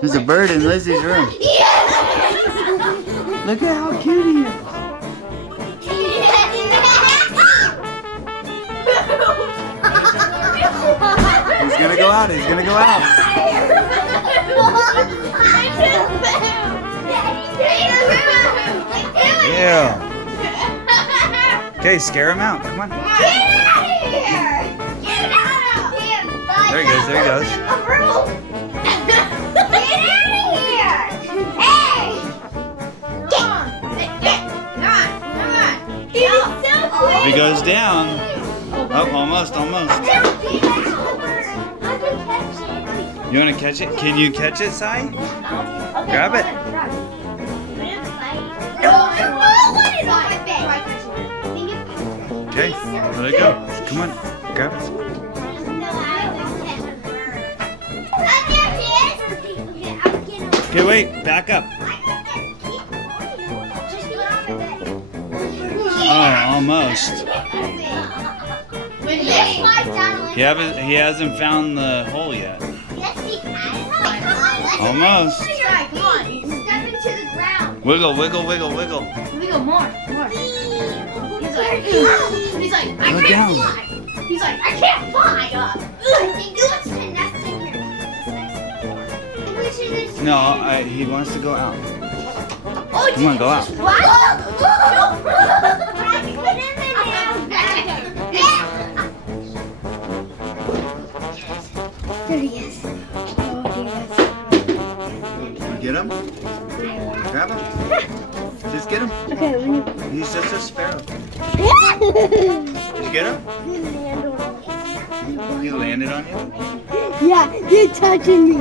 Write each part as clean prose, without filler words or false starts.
There's a bird in Lizzie's room. Look at how cute he is. He's gonna go out. He's gonna go out. Yeah. Okay, scare him out. Come on. Get out of here! Get out of here! There he goes. There he goes. Get out of here! Hey! Come on! He's so quick! He goes down. Oh, almost. I can catch it. You want to catch it? Can you catch it, Sai? Grab it. Okay, let it go. Come on, grab it. Okay, wait, back up. Oh, almost. He hasn't found the hole yet. Almost. Come on, step into the ground. Wiggle, wiggle, wiggle, wiggle. Wiggle more. He's like, I Go can't down. fly. He's like, I can't fly up. I think he wants to nest in here. No, he wants to go out. Oh, Come on, go out. What? There he is. Get him? Grab him. Just get him. Okay, He's just a sparrow. Did you get him? He landed on you? Yeah, you're touching me.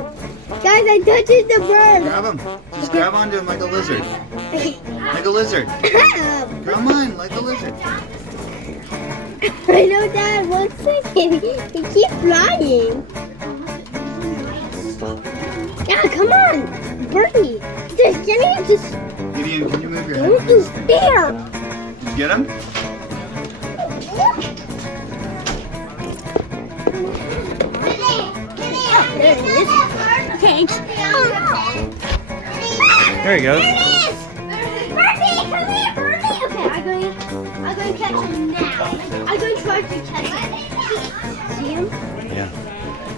Guys, I touched the bird. Grab him. Just grab onto him like a lizard. Like a lizard. Come on, like a lizard. I know that. 1 second. He keeps flying. Yeah, come on. Birdie. Just Gideon, can you move your don't head? you dare. Did you get him? There it is. Thanks. There he goes. Birdie, come here, Birdie. Okay, I'm going to catch him now. I'm going to try to catch him. See him? Yeah.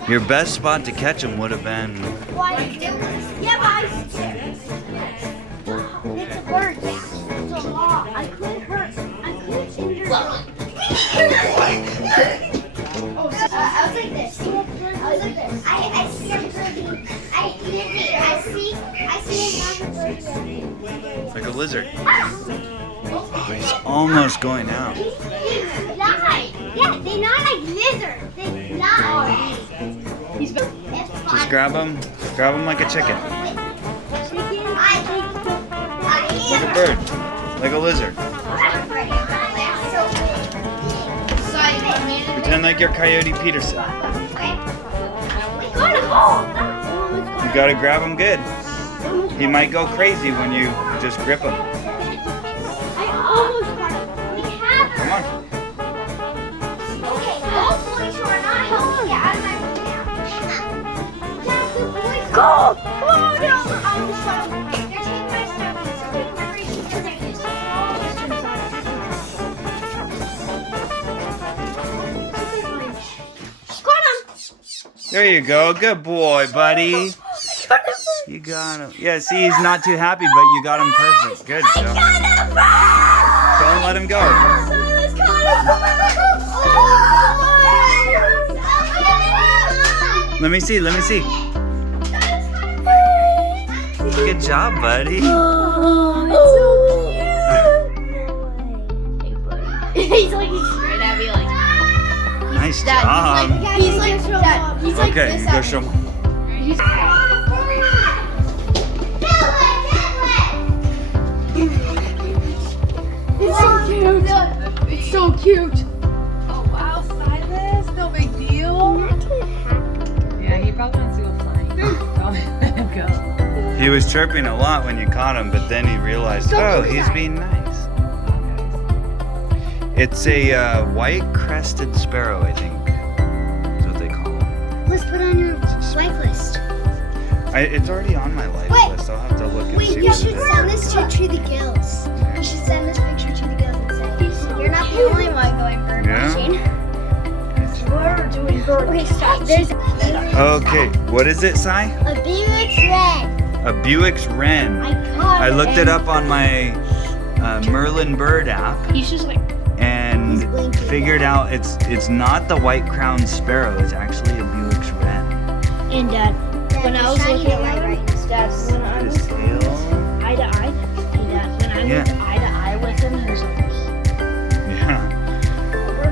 Your best spot to catch him would have been. Yeah, but it's a bird. It's a law. I couldn't hurt. I couldn't injure him. I was like this. I was like this. I see a birdie. I see another birdie. Like a lizard. Oh, he's almost going out. They fly. Yeah, they're not like lizards. They fly. Just grab him. Grab him like a chicken. Like a bird. Like a lizard. Pretend like you're Coyote Peterson. You gotta grab him good. He might go crazy when you just grip him. Come on. Go! Oh no! There you go. Good boy, buddy. You got him. Yeah, see, he's not too happy, but you got him perfect. Good job. Don't let him go. Let me see. Let me see. Good job, buddy. He's like straight at me like. Nice job. He's like Dad. He's like Okay, this go at show me. him. It's so cute. It's so cute. Oh wow, Silas, no big deal. Yeah, he probably wants to go flying. Probably let him go. He was chirping a lot when you caught him, but then he realized, oh, he's being nice. It's a white-crested sparrow, I think. That's what they call them. Let's put on your wife list. It's already on my life Wait. list. I'll have to look and Wait, see you what should it is. send this to the girls. You should send this picture to the girls and say, you're not the only one going bird Yeah. watching. We're doing bird watching. Okay, stop. There's Okay, what is it, Sai? a Bewick Wren. A Bewick's Wren. I looked it up on my Merlin Bird app He's just like. and figured out it's not the white-crowned sparrow. It's actually a Bewick's Wren. And when I was looking at my Dad, when I His was tail. eye to eye, hey Dad, when I Yeah. was eye to eye with him, he was like, Yeah.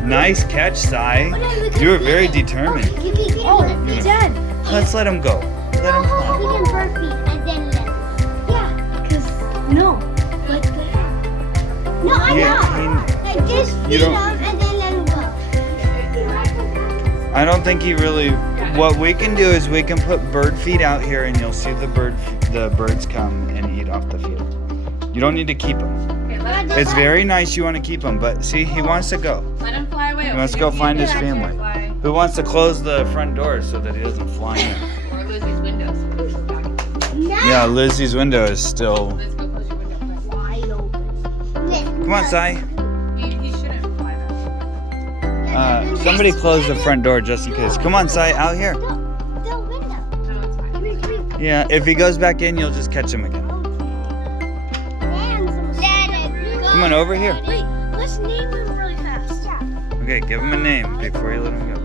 Nice catch, Sai. You were very determined. oh, Dad, Let's let him go. Let him fly. We can bird feed and then let Yeah. because no, like that. No, I Yeah, know. Like just you feed don't- them and then let them go. I don't think he really. What we can do is we can put bird feed out here, and you'll see the birds come and eat off the field. You don't need to keep them. Okay, let It's very nice you want to keep them, but see, he wants to go. him fly away. He wants to go find his family. Who wants to close the front door so that he doesn't fly in? Or Lizzie's window. So back. Yeah, Lizzie's window is still. Liz, go close your window. Wide open. Come on, Sai. He shouldn't fly that. Somebody close the front door just in case. Come on, Sai, out here. The window. No, it's fine. Yeah, if he goes back in, you'll just catch him again. Come on, over here. Wait, let's name him really fast. Okay, give him a name before you let him go.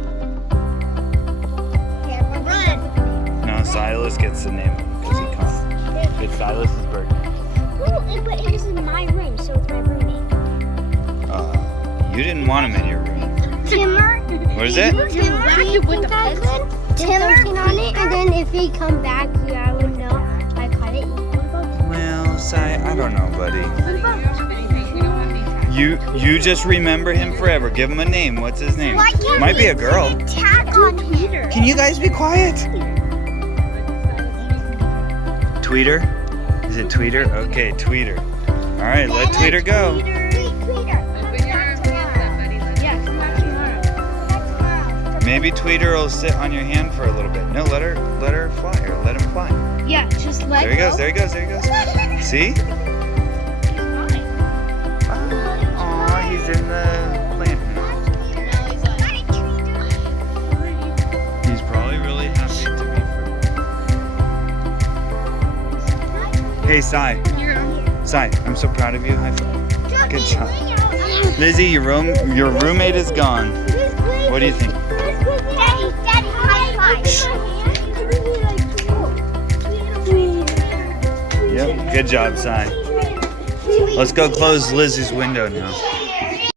No, Silas gets the name because he caught. It's Silas's birthday. But it was in my room, so it's my roommate. You didn't want him in your room. Timmer. What is it? Timmer. Do you think I could? Timmer on it, and then if he come back, yeah, I would know I caught it. Well, Sai, I don't know, buddy. We don't have any tags. You just remember him forever. Give him a name. What's his name? Might be a girl. Tag on him. Can you guys be quiet? Tweeter? Is it Tweeter? Okay, Tweeter. All right, let Tweeter go. Yeah, come back tomorrow. Maybe Tweeter will sit on your hand for a little bit. No, let her fly or let him fly. Yeah, just let There he goes. There he goes. There he goes. See? Aw, he's in the plant now. He's probably really happy to be free. Hey, Sai. Sai, I'm so proud of you. High five. Good job. Lizzie, your roommate is gone. What do you think? Daddy, high five. Yep. Good job, Sai. Let's go close Lizzie's window now.